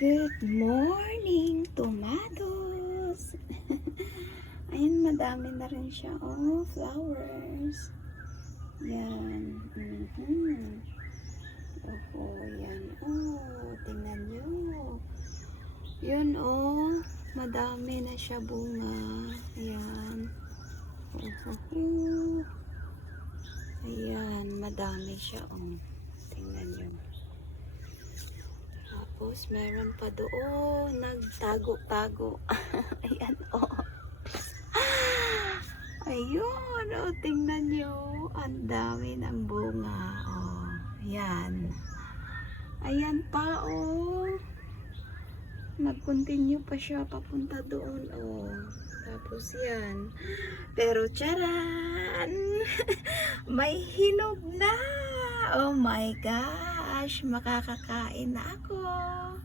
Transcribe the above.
Good morning, tomatoes! Ayan, madami na rin siya. Oh, flowers. Yan. Oh, yan. Oh, tingnan nyo. Yun, oh. Madami na siya bunga. Ayan. Ayan, madami siya. Oh, tingnan nyo. Tapos, meron pa doon. Nagtago-tago. Ayan, oh. Ayun, oh, tingnan nyo. Ang dami ng bunga. Oh, ayan. Ayan pa, oh. Nag-continue pa siya papunta doon, oh. Tapos yan. Pero, charan! May hinog na! Oh my gosh! Makakakain na ako.